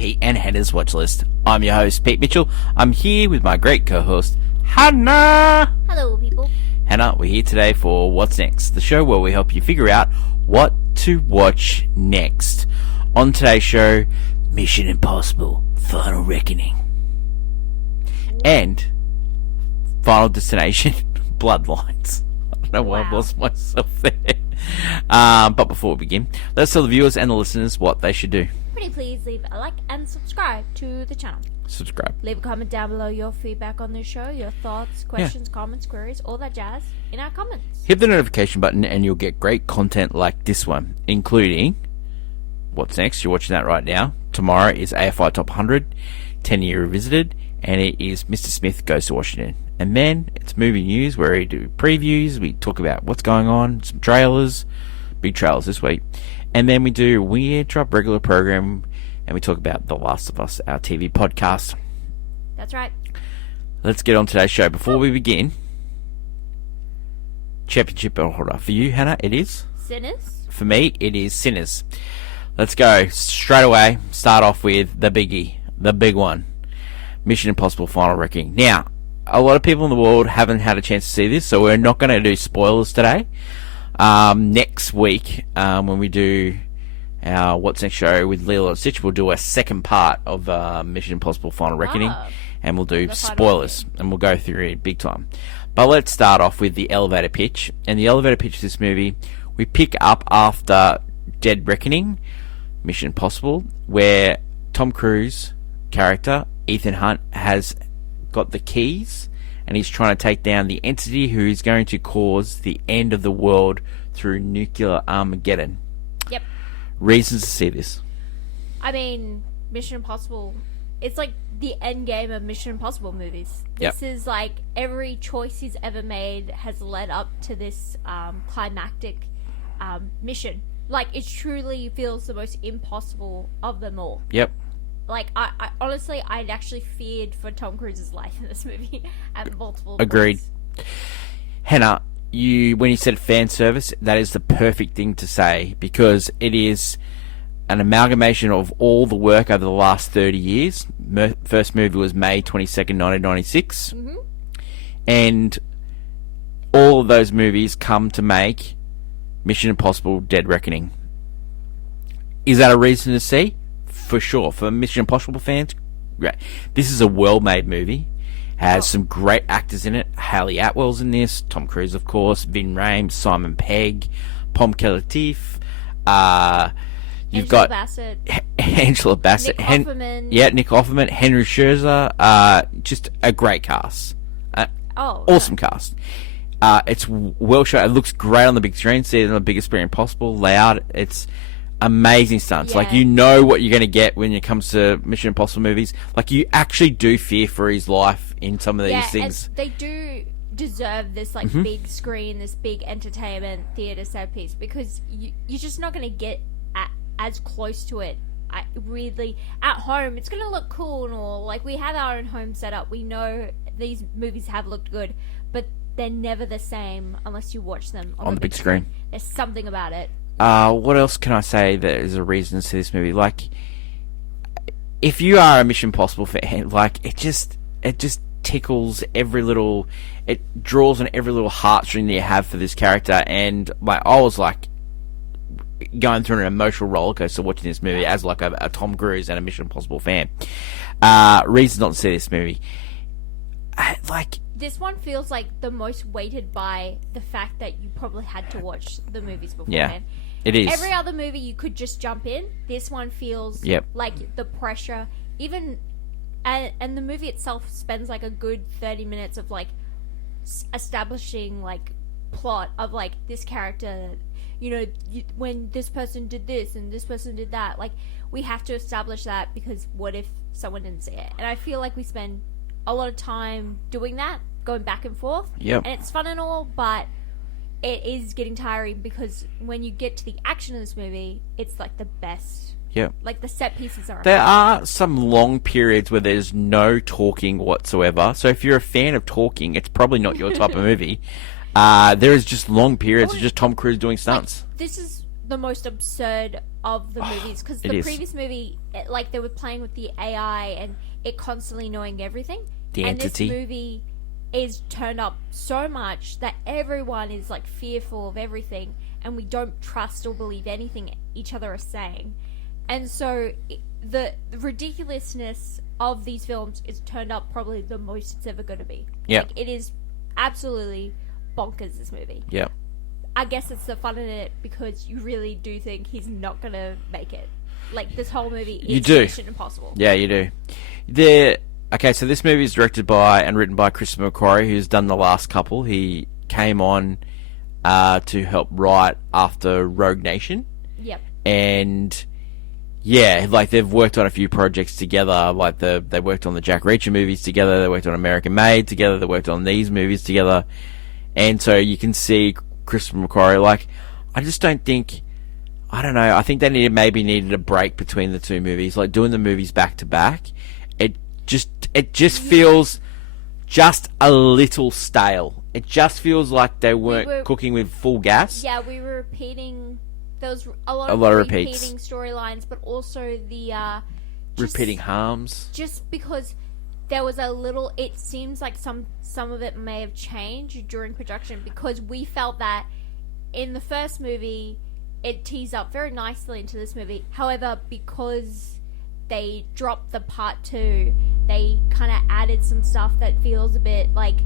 Pete and Hannah's Watch List. I'm your host, Pete Mitchell. I'm here with my great co-host, Hannah. Hello, people. Hannah, we're here today for What's Next, the show where we help you figure out what to watch next. On today's show, Mission Impossible, Final Reckoning. And Final Destination, Bloodlines. I don't know why I lost myself there. But before we begin, let's tell the viewers and the listeners what they should do. Pretty please leave a like and subscribe to the channel. Subscribe. Leave a comment down below your feedback on this show, your thoughts, questions, comments, queries, all that jazz in our comments. Hit the notification button and you'll get great content like this one, including What's Next. You're watching that right now. Tomorrow is AFI Top 100, 10-year revisited, and it is Mr. Smith Goes to Washington. And then it's movie news where we do previews, we talk about what's going on, some trailers, big trailers this week. And then we interrupt regular program and we talk about The Last of Us, our TV podcast. That's right. Let's get on today's show. Before we begin, championship belt holder. For you, Hannah, it is? Sinners. For me, it is Sinners. Let's go straight away. Start off with the biggie, the big one. Mission Impossible Final Reckoning. Now, a lot of people in the world haven't had a chance to see this, so we're not going to do spoilers today. Next week, when we do our What's Next show with Lilo and Stitch, we'll do a second part of Mission Impossible Final Reckoning, and we'll do spoilers, and we'll go through it big time. But let's start off with the elevator pitch. And the elevator pitch of this movie, we pick up after Dead Reckoning, Mission Impossible, where Tom Cruise character, Ethan Hunt, has got the keys and he's trying to take down the entity who is going to cause the end of the world through nuclear Armageddon. Yep. Reasons to see this. I mean, Mission Impossible, it's like the end game of Mission Impossible movies. This is like every choice he's ever made has led up to this climactic mission. Like, it truly feels the most impossible of them all. Yep. Like, I honestly, I'd actually feared for Tom Cruise's life in this movie at multiple Agreed. points. Hannah, when you said fan service, that is the perfect thing to say, because it is an amalgamation of all the work over the last 30 years. First movie was May 22nd, 1996. Mm-hmm. And all of those movies come to make Mission Impossible Dead Reckoning. Is that a reason to see? For sure. For Mission Impossible fans, great. This is a well-made movie. Has some great actors in it. Haley Atwell's in this. Tom Cruise, of course. Vin Rames, Simon Pegg, Pom Kletif. You've got Angela Bassett. Nick Offerman. Nick Offerman. Henry Scherzer. Just a great cast. Awesome cast. It's well shot. It looks great on the big screen. See it on the biggest screen possible. Layout. It's amazing stunts. Like, you know what you're going to get when it comes to Mission Impossible movies. Like, you actually do fear for his life in some of these things. And they do deserve this big screen, this big entertainment theater set piece, because you're just not going to get as close to it. Really, at home, it's going to look cool and all. Like, we have our own home setup. We know these movies have looked good, but they're never the same unless you watch them on the big screen. There's something about it. What else can I say that is a reason to see this movie? Like, if you are a Mission Impossible fan, like, it just tickles every little, it draws on every little heartstring that you have for this character, and like, I was like going through an emotional roller coaster watching this movie as like a Tom Cruise and a Mission Impossible fan. Reasons not to see this movie. This one feels like the most weighted by the fact that you probably had to watch the movies beforehand. Yeah, it is. Every other movie you could just jump in. This one feels like the pressure, even, and the movie itself spends like a good 30 minutes of like establishing like plot of like this character, when this person did this and this person did that. Like, we have to establish that, because what if someone didn't see it? And I feel like we spend a lot of time doing that, going back and forth. Yep. And it's fun and all, but it is getting tiring, because when you get to the action of this movie, it's like the best. Yep. Like, the set pieces are There are some long periods where there's no talking whatsoever. So if you're a fan of talking, it's probably not your type of movie. There is just long periods of just Tom Cruise doing stunts. Like, this is the most absurd of the movies, because the previous movie, like, they were playing with the AI and it constantly knowing everything. The entity. And this movie is turned up so much that everyone is, like, fearful of everything, and we don't trust or believe anything each other are saying. And so the ridiculousness of these films is turned up probably the most it's ever going to be. Yeah. Like, it is absolutely bonkers, this movie. Yeah. I guess it's the fun in it because you really do think he's not going to make it. Like, this whole movie is Mission Impossible. Yeah, you do. Okay, so this movie is directed by and written by Christopher McQuarrie, who's done the last couple. He came on to help write after Rogue Nation. Yep. And yeah, like, they've worked on a few projects together. Like, they worked on the Jack Reacher movies together. They worked on American Made together. They worked on these movies together. And so you can see Christopher McQuarrie, like, I just don't think, I don't know, I think they maybe needed a break between the two movies. Like, doing the movies back to back, it just feels just a little stale. It just feels like they weren't cooking with full gas. Yeah, we were repeating. There was a lot of repeating storylines, but also the repeating harms. Just because there was a little, it seems like some of it may have changed during production, because we felt that in the first movie it teased up very nicely into this movie. However, because they dropped the part 2, they kind of added some stuff that feels a bit like...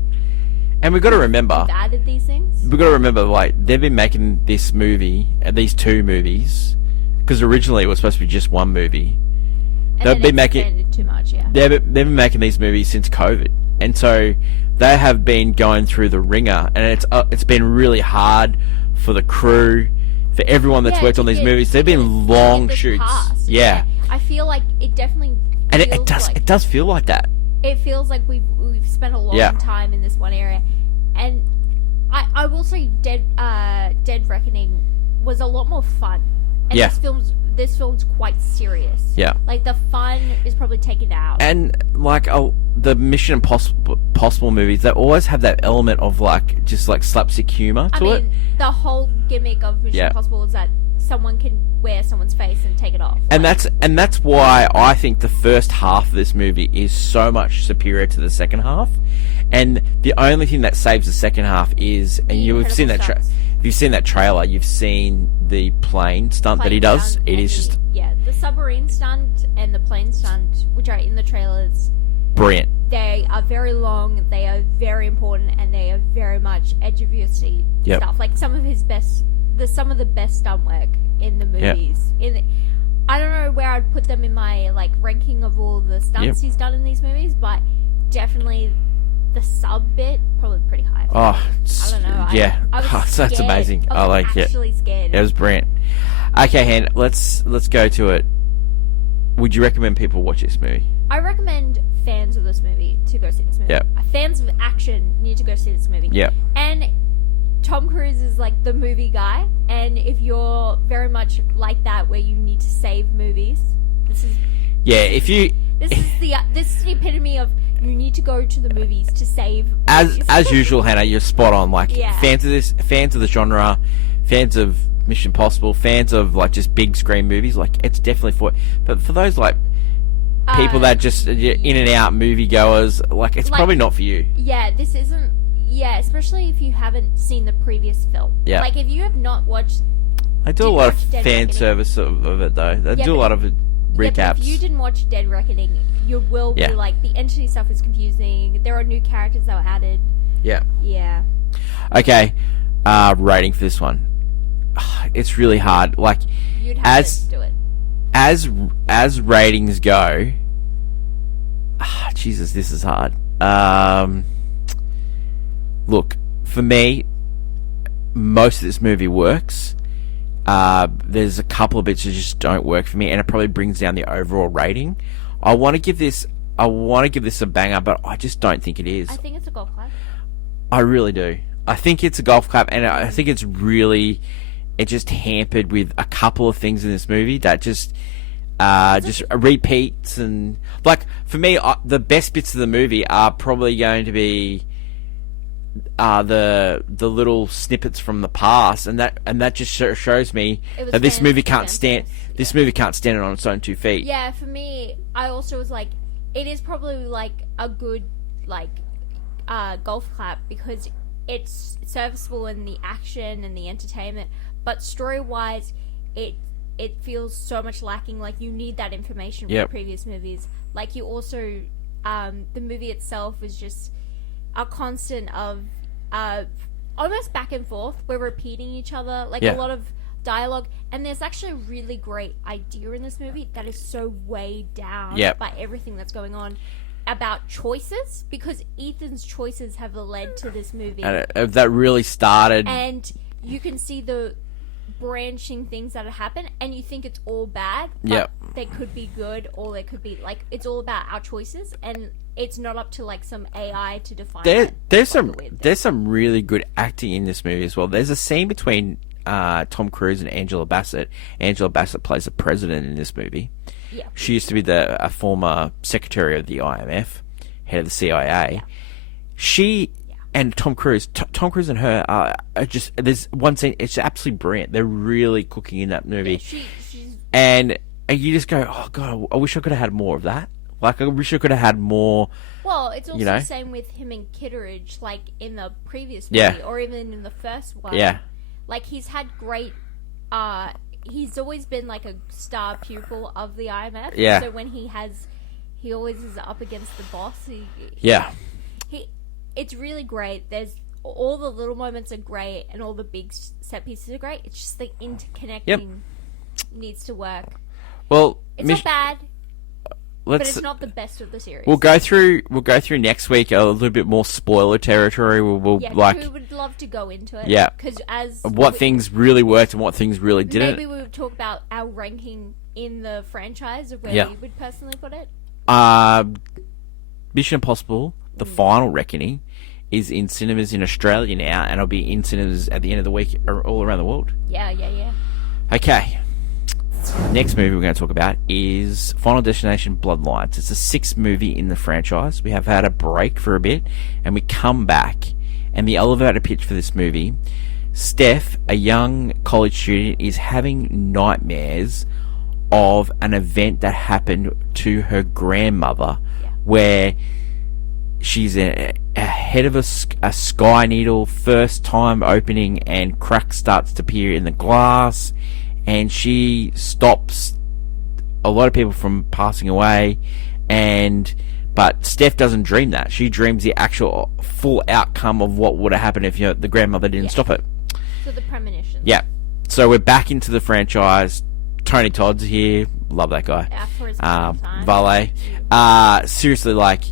And we've got to remember... We've added these things. We've got to remember, like, they've been making this movie, these two movies, because originally it was supposed to be just one movie. And they've been making too much, yeah. They've been making these movies since COVID, and so they have been going through the ringer, and it's been really hard for the crew, for everyone that's worked on these movies. They've been long shoots. Yeah. I feel like it definitely and it does feel like that. It feels like we've spent a long time in this one area. And I will say Dead Reckoning was a lot more fun. And this film's quite serious. Yeah. Like, the fun is probably taken out. And, like, the Mission Impossible movies, they always have that element of, like, just, like, slapstick humor to it. The whole gimmick of Mission Impossible is that someone can wear someone's face and take it off. And that's why I think the first half of this movie is so much superior to the second half. And the only thing that saves the second half is, and you've seen that if you've seen that trailer, you've seen the plane stunt that he does. It is just the submarine stunt and the plane stunt, which are in the trailers, brilliant. They are very long, they are very important, and they are very much edge of your seat stuff. Like, some of the best stunt work in the movies. I don't know where I'd put them in my, like, ranking of all the stunts he's done in these movies, but definitely the sub bit probably pretty high. I don't know. Yeah, I was that's amazing. I like it. Actually scared. It was brilliant. Okay, Han, let's go to it. Would you recommend people watch this movie? I recommend fans of this movie to go see this movie. Yep. Fans of action need to go see this movie. Yeah. And Tom Cruise is, like, the movie guy, and if you're very much like that, where you need to save movies, this is the epitome of, you need to go to the movies to save movies. As usual, Hannah, you're spot on. Like, fans of this, fans of the genre, fans of Mission Impossible, fans of, like, just big screen movies. Like, it's definitely but for those, like, people that just in and out movie goers, like, it's probably not for you. Yeah, this isn't. Yeah, especially if you haven't seen the previous film. Yeah. Like, if you have not watched... I do a lot of fan service of it, though. They do a lot of recaps. Yeah, if you didn't watch Dead Reckoning, you will be like, the entity stuff is confusing. There are new characters that were added. Yeah. Yeah. Okay. Rating for this one. It's really hard. Like, you'd have to do it. As ratings go... Jesus, this is hard. Look, for me, most of this movie works. There's a couple of bits that just don't work for me, and it probably brings down the overall rating. I want to give this a banger, but I just don't think it is. I think it's a golf clap. I really do. I think it's a golf clap, and I think it's just hampered with a couple of things in this movie that just repeats. And, like, for me, the best bits of the movie are probably going to be the little snippets from the past, and that just shows me that this movie can't stand. This movie can't stand it on its own 2 feet. Yeah, for me, I also was like, it is probably like a good like golf clap because it's serviceable in the action and the entertainment, but story wise, it feels so much lacking. Like you need that information from previous movies. Like you also, the movie itself is just a constant of almost back and forth. We're repeating each other, like a lot of dialogue, and there's actually a really great idea in this movie that is so weighed down by everything that's going on about choices, because Ethan's choices have led to this movie. And that really started, and you can see the branching things that have happened, and you think it's all bad, but they could be good, or they could be like, it's all about our choices, and it's not up to like some AI to define there's some really good acting in this movie as well. There's a scene between Tom Cruise and Angela Bassett. Angela Bassett plays the president in this movie. Yeah. She used to be a former secretary of the IMF, head of the CIA. She and Tom Cruise, Tom Cruise and her are just, there's one scene, it's absolutely brilliant. They're really cooking in that movie. Yeah, and you just go, oh God, I wish I could have had more of that. Like, I wish I could have had more. Well, it's also the same with him and Kitteridge, like in the previous movie, or even in the first one. Yeah. Like, he's had great, he's always been like a star pupil of the IMF. Yeah. So when he always is up against the boss. It's really great. There's all the little moments are great, and all the big set pieces are great. It's just the interconnecting needs to work. Well, it's not bad. But it's not the best of the series. We'll go through next week a little bit more spoiler territory. We would love to go into it. Yeah, because things really worked and what things really didn't. Maybe we would talk about our ranking in the franchise of where we would personally put it. Mission Impossible: The Final Reckoning is in cinemas in Australia now, and it'll be in cinemas at the end of the week all around the world. Yeah. Okay. Next movie we're going to talk about is Final Destination Bloodlines. It's the 6th movie in the franchise. We have had a break for a bit, and we come back. And the elevator pitch for this movie, Steph, a young college student, is having nightmares of an event that happened to her grandmother, where she's a head of a Sky Needle, first time opening, and cracks starts to appear in the glass. And she stops a lot of people from passing away, but Steph doesn't dream that. She dreams the actual full outcome of what would have happened if the grandmother didn't stop it. So the premonition. Yeah. So we're back into the franchise. Tony Todd's here. Love that guy. Valet. Seriously, like,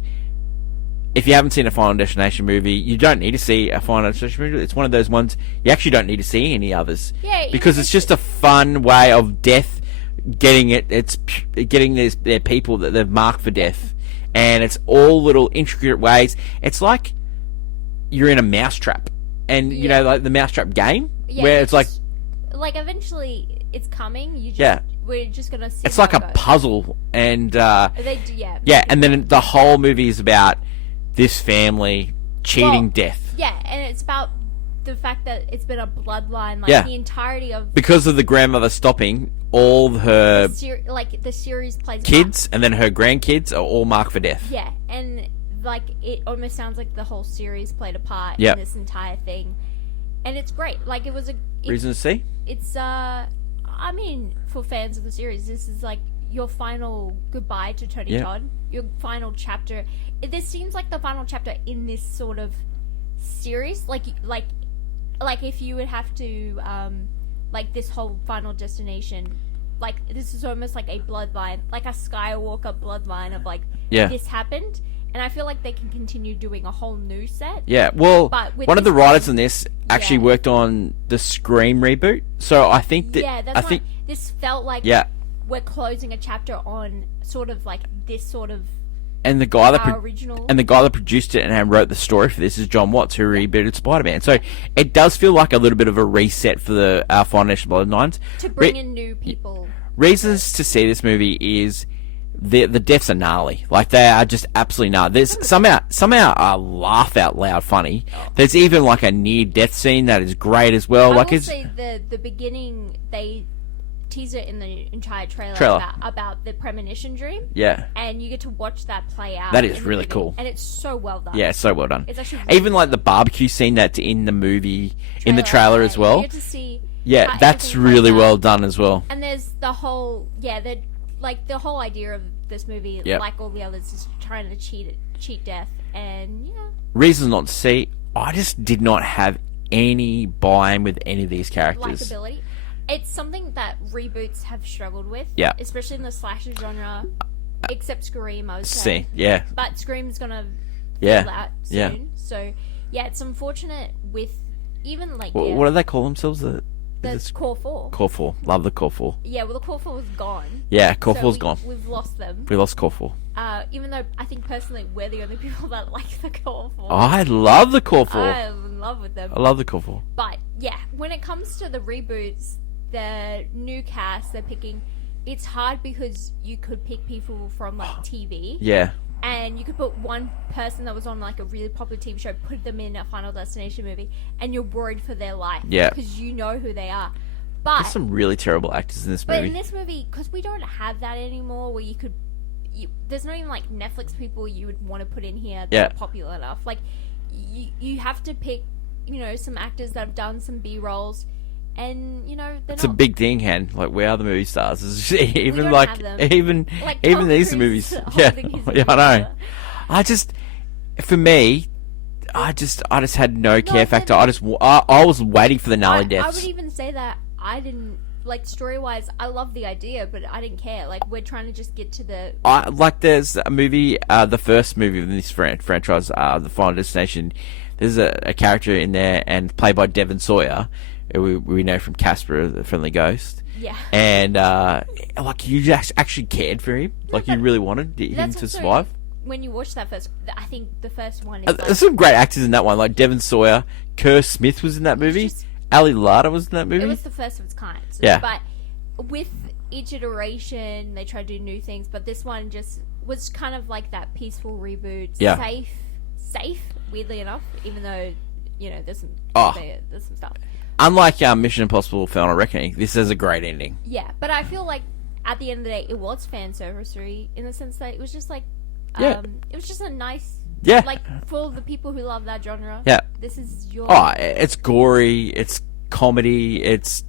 if you haven't seen a Final Destination movie, you don't need to see a Final Destination movie. It's one of those ones you actually don't need to see any others. Yeah, because it's just a fun way of death getting it. It's getting their people that they've marked for death, and it's all little intricate ways. It's like you're in a mousetrap, and you know, like the mousetrap game, where it's like eventually it's coming. We're just gonna see. It's like a puzzle, and and then the whole movie is about this family cheating death. Yeah, and it's about the fact that it's been a bloodline, like the entirety of... Because of the grandmother stopping, all her... the series plays... Kids, and then her grandkids are all marked for death. Yeah, and like it almost sounds like the whole series played a part in this entire thing. And it's great. Like, it was a... Reason to see? It's, I mean, for fans of the series, this is like your final goodbye to Tony Todd. Your final chapter. This seems like the final chapter in this sort of series. Like if you would have to, like this whole Final Destination, like this is almost like a bloodline, like a Skywalker bloodline of like this happened. And I feel like they can continue doing a whole new set. Yeah, well, one of the writers in this actually worked on the Scream reboot. So I think that... I think this felt like we're closing a chapter on sort of like this sort of... And the guy that original... And the guy that produced it and wrote the story for this is John Watts, who rebooted Spider-Man. So it does feel like a little bit of a reset for the Final Destination Bloodlines. To bring in new people. Reasons to see this movie is... the deaths are gnarly. Like, they are just absolutely gnarly. There's somehow laugh out loud funny. There's even like a near death scene that is great as well. I will say the beginning, they tease it in the entire trailer. About the premonition dream. Yeah. And you get to watch that play out. That is really cool. And it's so well done. Yeah, so well done. It's actually really even like the barbecue scene that's in the movie, in the trailer as well. You get to see that's really well done as well. And there's the whole, the whole idea of this movie, like all the others, is trying to cheat death. And, reasons not to see, I just did not have any buy-in with any of these characters. Likability. It's something that reboots have struggled with, especially in the slasher genre, except Scream, I would say. But Scream's gonna fill out soon. So, it's unfortunate with even like... What do they call themselves? That's Core 4. Core 4. Love the Core 4. Yeah, well, the Core 4 was gone. Yeah, Core 4's gone. We've lost them. We lost Core 4. Even though I think personally we're the only people that like the Core 4. I love the Core 4. I'm in love with them. I love the Core 4. But, when it comes to the reboots, the new cast they're picking, it's hard because you could pick people from like TV. Yeah. And you could put one person that was on like a really popular TV show, put them in a Final Destination movie, and you're worried for their life. Yeah. Because you know who they are. But there's some really terrible actors in this movie. But in this movie, because we don't have that anymore, where you could... there's not even like Netflix people you would want to put in here that are popular enough. Like, you have to pick, some actors that have done some B-rolls. And it's a big thing, Hen. Like, we are the movie stars. Even even Tom these Cruise movies. I know. For me, I just had no care factor. I was waiting for the gnarly deaths. I would even say that I didn't like, story wise. I love the idea, but I didn't care. Like, we're trying to just get to the. There's a movie, the first movie of this franchise, the Final Destination. There's a character in there, and played by Devon Sawyer. We know from Casper, the Friendly Ghost. Yeah. And, you just actually cared for him. Like, you really wanted him to survive. When you watch that first... I think the first one is there's some great actors in that one. Like, Devon Sawyer. Kerr Smith was in that movie. Ali Larter was in that movie. It was the first of its kind. So, yeah. But with each iteration, they try to do new things. But this one just was kind of like that peaceful reboot. Yeah. Safe, weirdly enough. Even though, there's some stuff. Unlike Mission Impossible Final Reckoning, this has a great ending. Yeah, but I feel like at the end of the day, it was fan servicery in the sense that it was just like, it was just a nice, like, for the people who love that genre. Yeah, this is your. It's gory, it's comedy, it's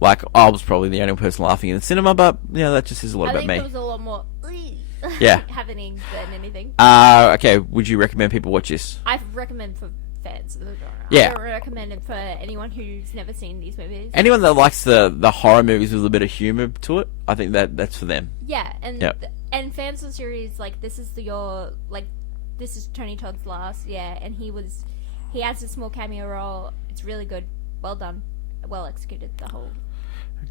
like, I was probably the only person laughing in the cinema, but that just says a lot about me. I think there was a lot more. Happening than anything. Okay, would you recommend people watch this? I recommend for fans of the genre. Yeah. I don't recommend it for anyone who's never seen these movies. Anyone that likes the horror movies with a bit of humor to it, I think that's for them. Yeah, and and fans of the series, like, this is this is Tony Todd's last, and he has a small cameo role. It's really good, well done, well executed. The whole.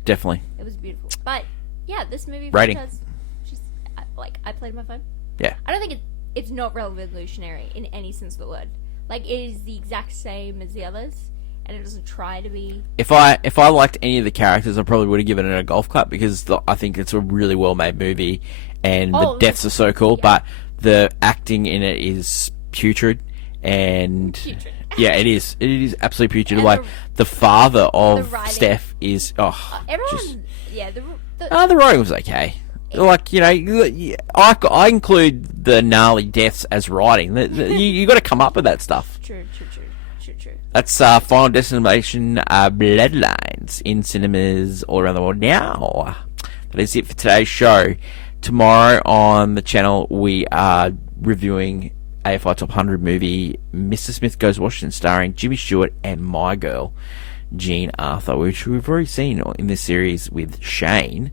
Definitely. It was beautiful, but this movie. Rating. I played my phone. Yeah. I don't think it's not revolutionary in any sense of the word. Like, it is the exact same as the others, and it doesn't try to be. If I liked any of the characters, I probably would have given it a golf clap, because I think it's a really well made movie, and the deaths are so cool. But the acting in it is putrid, and it is. It is absolutely putrid. Like, the father of Steph is everyone. The writing was okay. Like, I include the gnarly deaths as writing. You got to come up with that stuff. True. That's Final Destination Bloodlines in cinemas all around the world now. That is it for today's show. Tomorrow on the channel, we are reviewing AFI Top 100 movie Mr. Smith Goes Washington, starring Jimmy Stewart and my girl, Jean Arthur, which we've already seen in this series with Shane.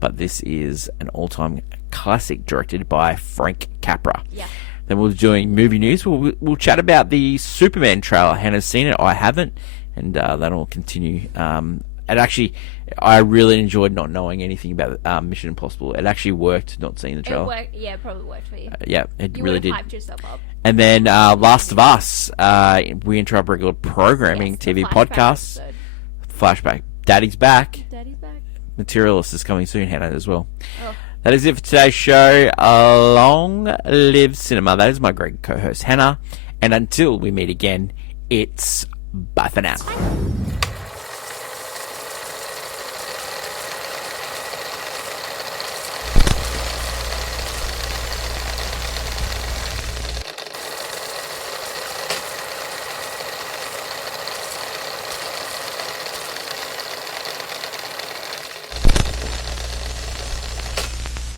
But this is an all-time classic directed by Frank Capra. Yeah. Then we're doing movie news. We'll chat about the Superman trailer. Hannah's seen it. I haven't. And that'll continue. And actually, I really enjoyed not knowing anything about Mission Impossible. It actually worked not seeing the trailer. It probably worked for you. It really did. You hyped yourself up. And then Last of Us. We interrupt regular programming, TV podcasts. Flashback. Daddy's back. Daddy's back. Materialist is coming soon, Hannah, as well. That is it for today's show. Long live cinema. That is my great co-host Hannah. And until we meet again, it's bye for now.